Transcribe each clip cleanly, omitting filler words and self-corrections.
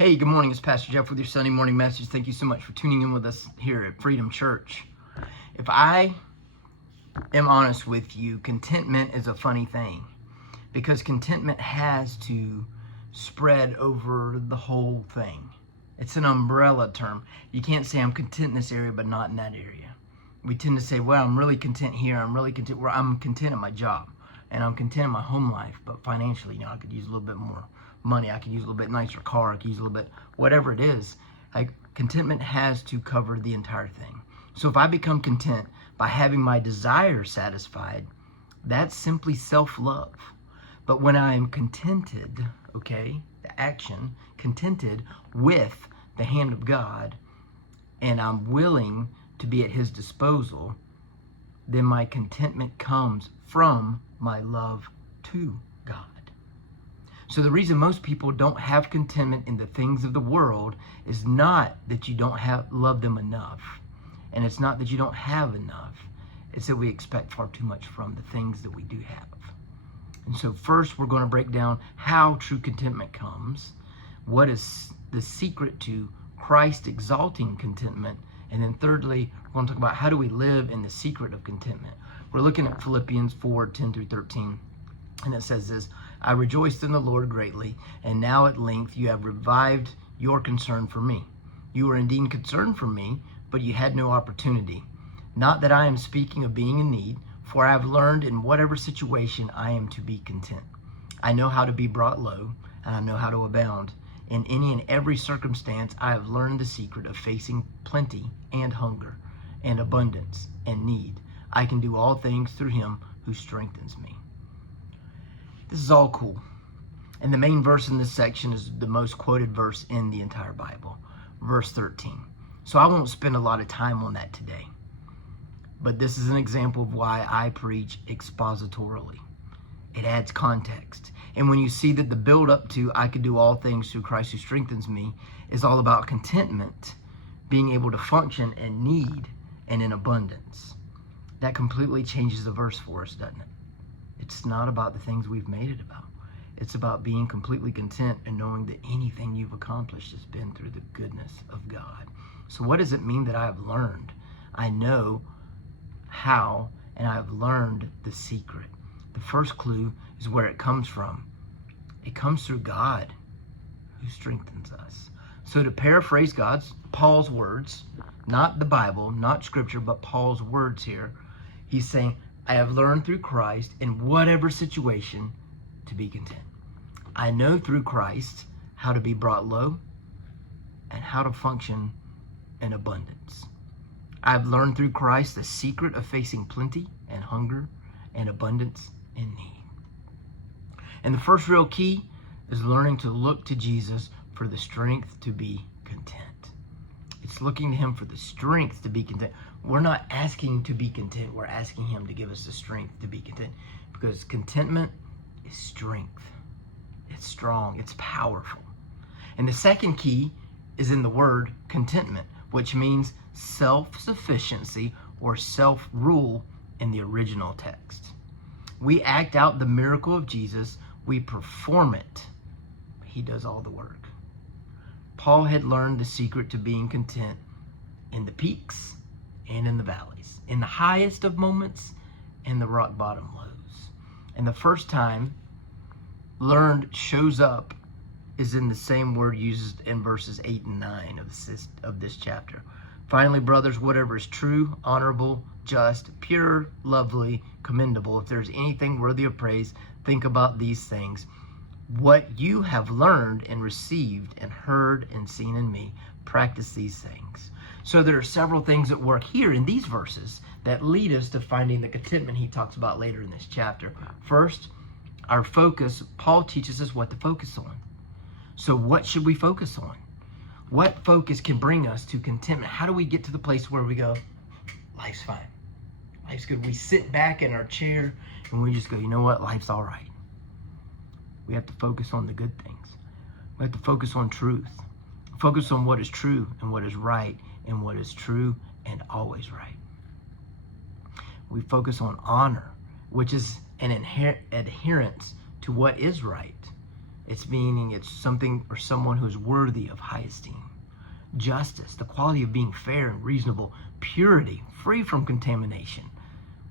Hey, good morning. It's Pastor Jeff with your Sunday morning message. Thank you so much for tuning in with us here at Freedom Church. If I am honest with you, contentment is a funny thing because contentment has to spread over the whole thing. It's an umbrella term. You can't say I'm content in this area but not in that area. We tend to say, well, I'm really content here. I'm really content where I'm content at my job and I'm content in my home life, but financially, I could use a little bit more money. I could use a little bit nicer car. I could use a little bit, whatever it is. Contentment has to cover the entire thing. So if I become content by having my desire satisfied, that's simply self-love. But when I am contented, the action, contented with the hand of God, and I'm willing to be at His disposal, then my contentment comes from my love to God. So the reason most people don't have contentment in the things of the world is not that you don't love them enough, and it's not that you don't have enough. It's that we expect far too much from the things that we do have. And so first we're going to break down how true contentment comes, what is the secret to Christ exalting contentment, and then thirdly, we're going to talk about how do we live in the secret of contentment. We're looking at Philippians 4:10-13, and it says this: I rejoiced in the Lord greatly, and now at length you have revived your concern for me. You were indeed concerned for me, but you had no opportunity. Not that I am speaking of being in need, for I have learned in whatever situation I am to be content. I know how to be brought low, and I know how to abound. In any and every circumstance, I have learned the secret of facing plenty and hunger, and abundance and need. I can do all things through Him who strengthens me. This is all cool. And the main verse in this section is the most quoted verse in the entire Bible, verse 13. So I won't spend a lot of time on that today. But this is an example of why I preach expositorily. It adds context. And when you see that the build up to I can do all things through Christ who strengthens me is all about contentment, being able to function in need and in abundance, that completely changes the verse for us, doesn't it? It's not about the things we've made it about. It's about being completely content and knowing that anything you've accomplished has been through the goodness of God. So what does it mean that I have learned? I know how, and I've learned the secret. The first clue is where it comes from. It comes through God who strengthens us. So to paraphrase Paul's words, not the Bible, not scripture, but Paul's words here, he's saying, I have learned through Christ in whatever situation to be content. I know through Christ how to be brought low and how to function in abundance. I've learned through Christ the secret of facing plenty and hunger and abundance and need. And the first real key is learning to look to Jesus for the strength to be content. It's looking to Him for the strength to be content. We're not asking to be content. We're asking Him to give us the strength to be content, because contentment is strength. It's strong. It's powerful. And the second key is in the word contentment, which means self-sufficiency or self-rule in the original text. We act out the miracle of Jesus. We perform it. He does all the work. Paul had learned the secret to being content in the peaks and in the valleys, in the highest of moments and the rock bottom lows. And the first time learned shows up is in the same word used in verses 8 and 9 of this chapter. Finally, brothers, whatever is true, honorable, just, pure, lovely, commendable, if there's anything worthy of praise, think about these things. What you have learned and received and heard and seen in me, practice these things. So there are several things at work here in these verses that lead us to finding the contentment he talks about later in this chapter. First, our focus. Paul teaches us what to focus on. So what should we focus on? What focus can bring us to contentment? How do we get to the place where we go, life's fine, life's good? We sit back in our chair and we just go, you know what, life's all right. We have to focus on the good things. We have to focus on truth. Focus on what is true and what is right and what is true and always right. We focus on honor, which is an adherence to what is right. It's meaning it's something or someone who's worthy of high esteem. Justice, the quality of being fair and reasonable. Purity, free from contamination.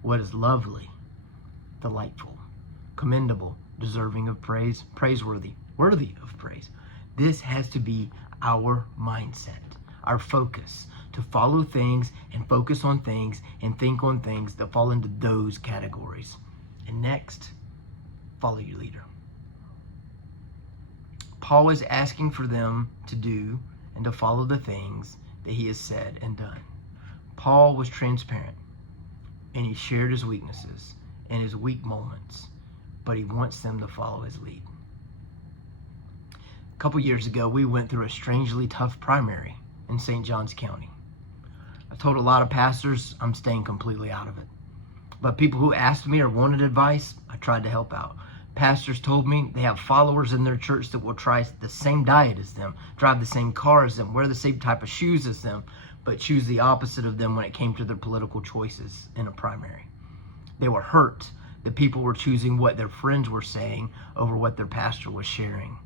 What is lovely, delightful, commendable, deserving of praise, praiseworthy, worthy of praise. This has to be our mindset, our focus, to follow things and focus on things and think on things that fall into those categories. And next, follow your leader. Paul is asking for them to do and to follow the things that he has said and done. Paul was transparent, and he shared his weaknesses and his weak moments, but he wants them to follow his lead. A couple years ago, we went through a strangely tough primary in St. Johns County. I told a lot of pastors I'm staying completely out of it. But people who asked me or wanted advice, I tried to help out. Pastors told me they have followers in their church that will try the same diet as them, drive the same car as them, wear the same type of shoes as them, but choose the opposite of them when it came to their political choices in a primary. They were hurt that people were choosing what their friends were saying over what their pastor was sharing.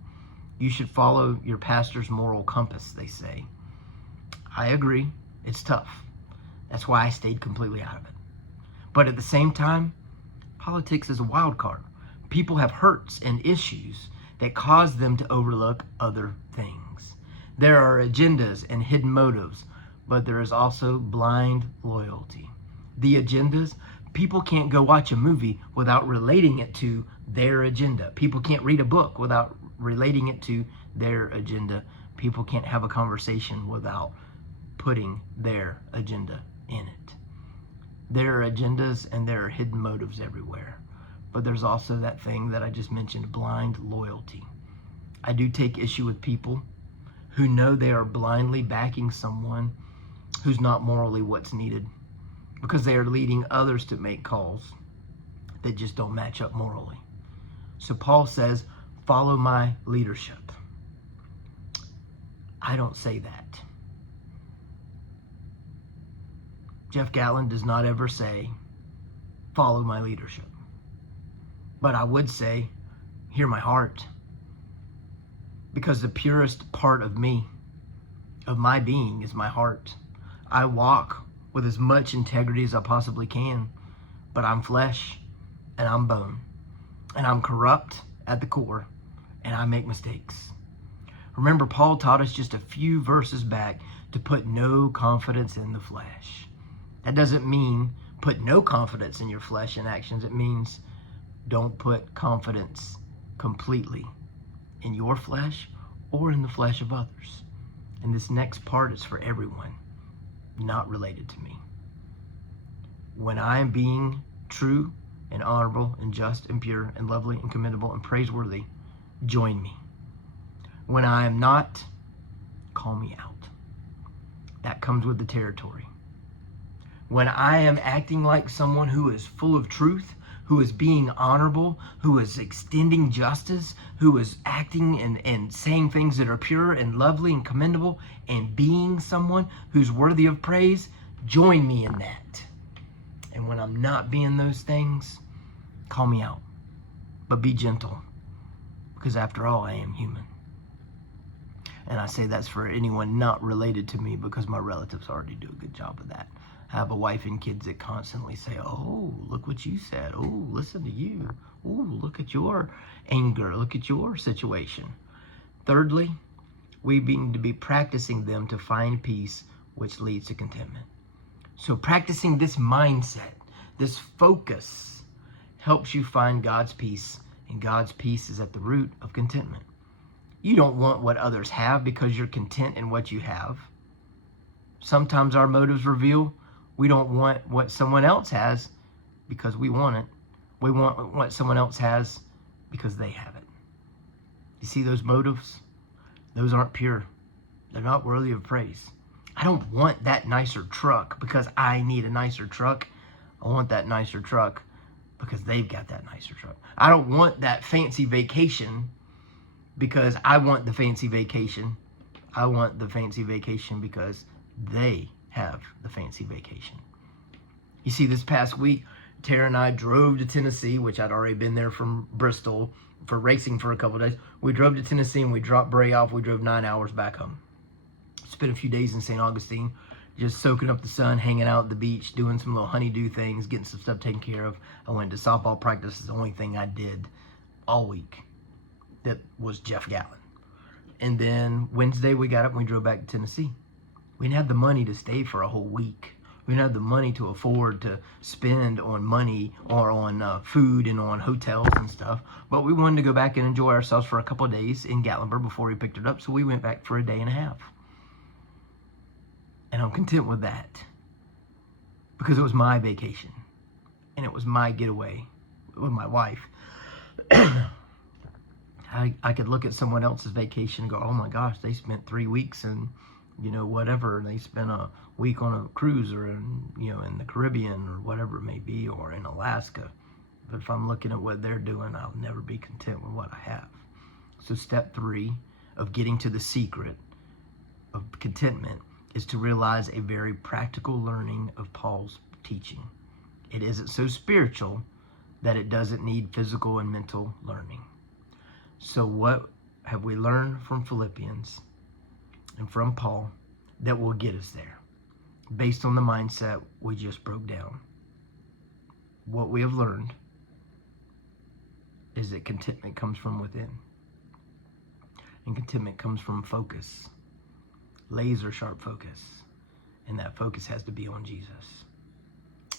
You should follow your pastor's moral compass, they say. I agree. It's tough. That's why I stayed completely out of it. But at the same time, politics is a wild card. People have hurts and issues that cause them to overlook other things. There are agendas and hidden motives, but there is also blind loyalty. The agendas, people can't go watch a movie without relating it to their agenda. People can't read a book without relating it to their agenda. People can't have a conversation without putting their agenda in it. There are agendas and there are hidden motives everywhere. But there's also that thing that I just mentioned, blind loyalty. I do take issue with people who know they are blindly backing someone who's not morally what's needed, because they are leading others to make calls that just don't match up morally. So Paul says, follow my leadership. I don't say that. Jeff Gatlin does not ever say, follow my leadership. But I would say, hear my heart. Because the purest part of me, of my being, is my heart. I walk with as much integrity as I possibly can, but I'm flesh and I'm bone. And I'm corrupt at the core, and I make mistakes. Remember, Paul taught us just a few verses back to put no confidence in the flesh. That doesn't mean put no confidence in your flesh and actions. It means don't put confidence completely in your flesh or in the flesh of others. And this next part is for everyone, not related to me. When I am being true and honorable and just and pure and lovely and commendable and praiseworthy, join me. When I am not, call me out. That comes with the territory. When I am acting like someone who is full of truth, who is being honorable, who is extending justice, who is acting and saying things that are pure and lovely and commendable, and being someone who's worthy of praise, join me in that. And when I'm not being those things, call me out. But be gentle, because after all, I am human. And I say that's for anyone not related to me, because my relatives already do a good job of that. I have a wife and kids that constantly say, oh, look what you said. Oh, listen to you. Oh, look at your anger. Look at your situation. Thirdly, we need to be practicing them to find peace, which leads to contentment. So practicing this mindset, this focus, helps you find God's peace, and God's peace is at the root of contentment. You don't want what others have because you're content in what you have. Sometimes our motives reveal we don't want what someone else has because we want it. We want what someone else has because they have it. You see those motives? Those aren't pure. They're not worthy of praise. I don't want that nicer truck because I need a nicer truck. I want that nicer truck because they've got that nicer truck. I don't want that fancy vacation because I want the fancy vacation. I want the fancy vacation because they have the fancy vacation. You see, this past week, Tara and I drove to Tennessee, which I'd already been there from Bristol, for racing for a couple of days. We drove to Tennessee and we dropped Bray off. We drove 9 hours back home. Spent a few days in St. Augustine, just soaking up the sun, hanging out at the beach, doing some little honeydew things, getting some stuff taken care of. I went to softball practice. It's the only thing I did all week that was Jeff Gatlin. And then Wednesday we got up and we drove back to Tennessee. We didn't have the money to stay for a whole week. We didn't have the money to afford to spend on money or on food and on hotels and stuff. But we wanted to go back and enjoy ourselves for a couple of days in Gatlinburg before we picked it up. So we went back for a day and a half. And I'm content with that because it was my vacation and it was my getaway with my wife. I could look at someone else's vacation and go, oh my gosh, they spent 3 weeks and, whatever. They spent a week on a cruise or in the Caribbean or whatever it may be, or in Alaska. But if I'm looking at what they're doing, I'll never be content with what I have. So step 3 of getting to the secret of contentment is to realize a very practical learning of Paul's teaching. It isn't so spiritual that it doesn't need physical and mental learning. So what have we learned from Philippians and from Paul that will get us there based on the mindset we just broke down? What we have learned is that contentment comes from within. And contentment comes from focus. Laser sharp focus, and that focus has to be on Jesus.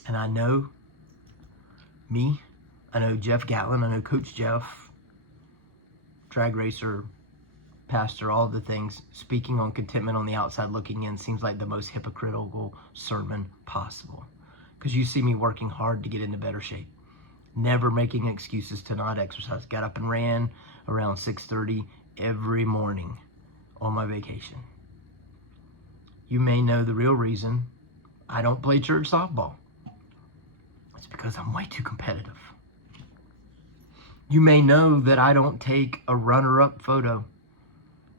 And I know Jeff Gatlin, I know Coach Jeff, drag racer, pastor, all the things, speaking on contentment on the outside looking in seems like the most hypocritical sermon possible, because you see me working hard to get into better shape, never making excuses to not exercise. Got up and ran around 6:30 every morning on my vacation. You may know the real reason I don't play church softball. It's because I'm way too competitive. You may know that I don't take a runner-up photo.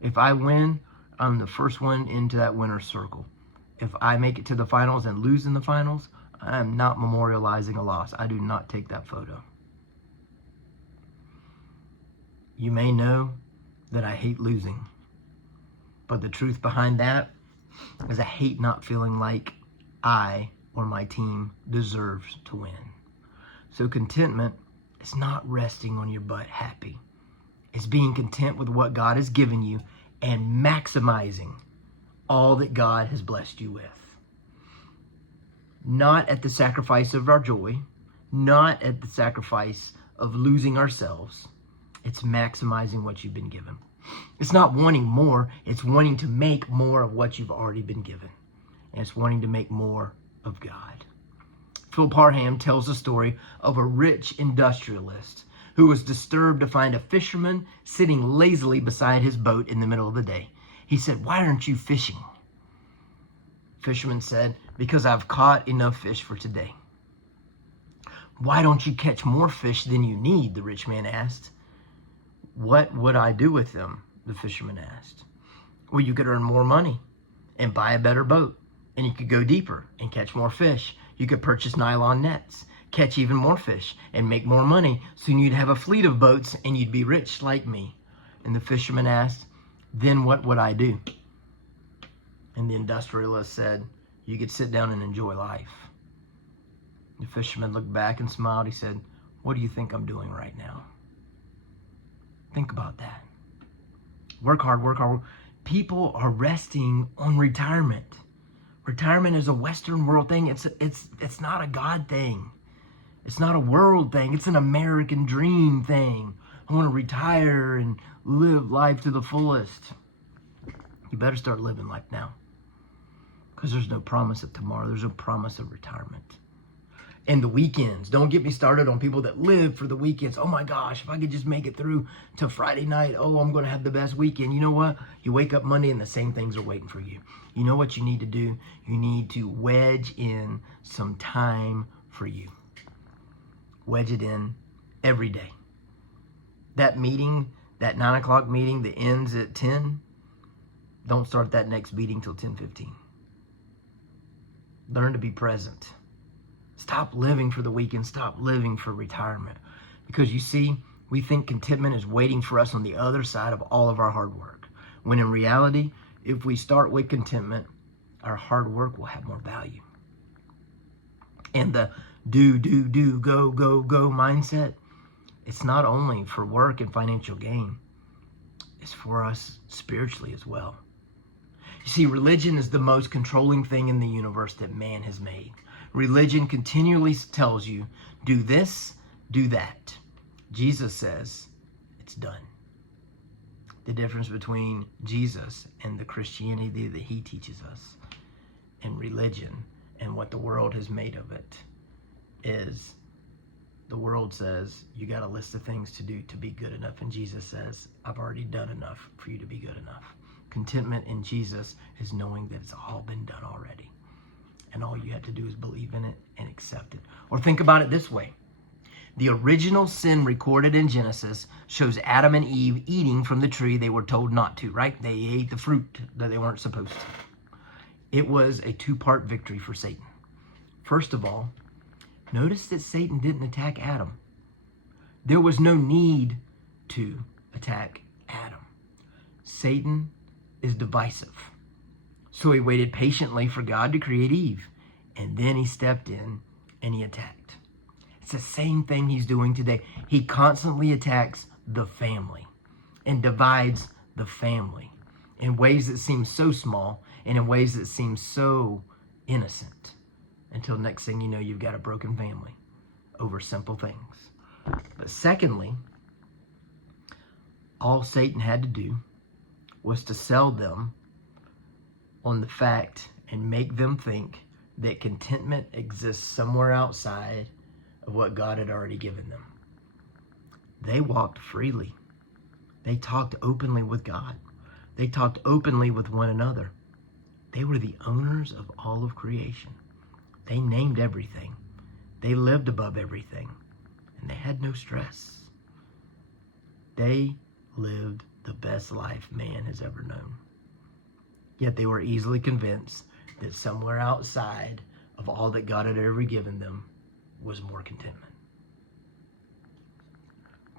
If I win, I'm the first one into that winner's circle. If I make it to the finals and lose in the finals, I'm not memorializing a loss. I do not take that photo. You may know that I hate losing. But the truth behind that is I hate not feeling like I or my team deserves to win. So contentment is not resting on your butt happy. It's being content with what God has given you and maximizing all that God has blessed you with. Not at the sacrifice of our joy, not at the sacrifice of losing ourselves. It's maximizing what you've been given. It's not wanting more, it's wanting to make more of what you've already been given. And it's wanting to make more of God. Phil Parham tells the story of a rich industrialist who was disturbed to find a fisherman sitting lazily beside his boat in the middle of the day. He said, "Why aren't you fishing?" Fisherman said, "Because I've caught enough fish for today." "Why don't you catch more fish than you need?" the rich man asked. "What would I do with them?" the fisherman asked. "Well, you could earn more money and buy a better boat, and you could go deeper and catch more fish. You could purchase nylon nets, catch even more fish, and make more money. Soon you'd have a fleet of boats and you'd be rich like me." And the fisherman asked, "Then what would I do?" And the industrialist said, "You could sit down and enjoy life." The fisherman looked back and smiled. He said, "What do you think I'm doing right now?" Think about that. Work hard, work hard. People are resting on retirement. Retirement is a Western world thing. It's not a God thing. It's not a world thing. It's an American dream thing. I want to retire and live life to the fullest. You better start living life now, because there's no promise of tomorrow. There's no promise of retirement. And the weekends. Don't get me started on people that live for the weekends. Oh my gosh, if I could just make it through to Friday night, oh, I'm going to have the best weekend. You know what? You wake up Monday and the same things are waiting for you. You know what you need to do? You need to wedge in some time for you. Wedge it in every day. That meeting, that 9 o'clock meeting that ends at 10, don't start that next meeting till 10:15. Learn to be present. Stop living for the weekend. Stop living for retirement. Because you see, We think contentment is waiting for us on the other side of all of our hard work, when in reality, if we start with contentment, our hard work will have more value. And the do, go, go mindset, it's not only for work and financial gain, it's for us spiritually as well. You see, religion is the most controlling thing in the universe that man has made. Religion continually tells you, do this, do that. Jesus says, it's done. The difference between Jesus and the Christianity that he teaches us and religion and what the world has made of it is the world says you got a list of things to do to be good enough, and Jesus says, I've already done enough for you to be good enough. Contentment in Jesus is knowing that it's all been done already, and all you have to do is believe in it and accept it. Or think about it this way. The original sin recorded in Genesis shows Adam and Eve eating from the tree they were told not to, right? They ate the fruit that they weren't supposed to. It was a two-part victory for Satan. First of all, notice that Satan didn't attack Adam. There was no need to attack Adam. Satan is divisive. So he waited patiently for God to create Eve, and then he stepped in and he attacked. It's the same thing he's doing today. He constantly attacks the family and divides the family in ways that seem so small and in ways that seem so innocent, until next thing you know, you've got a broken family over simple things. But secondly, all Satan had to do was to sell them on the fact and make them think that contentment exists somewhere outside of what God had already given them. They walked freely. They talked openly with God. They talked openly with one another. They were the owners of all of creation. They named everything. They lived above everything. And they had no stress. They lived the best life man has ever known. Yet they were easily convinced that somewhere outside of all that God had ever given them was more contentment.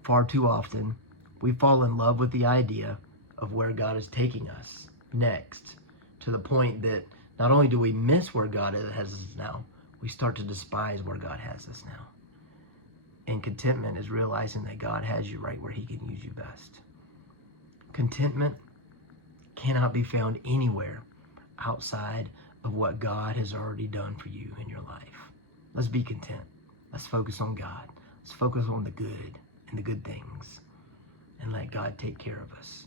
Far too often, we fall in love with the idea of where God is taking us next, to the point that not only do we miss where God has us now, we start to despise where God has us now. And contentment is realizing that God has you right where he can use you best. Contentment cannot be found anywhere outside of what God has already done for you in your life. Let's be content. Let's focus on God. Let's focus on the good and the good things, and let God take care of us.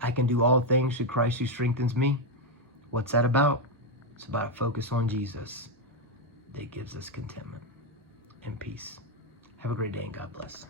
I can do all things through Christ who strengthens me. What's that about? It's about a focus on Jesus that gives us contentment and peace. Have a great day and God bless.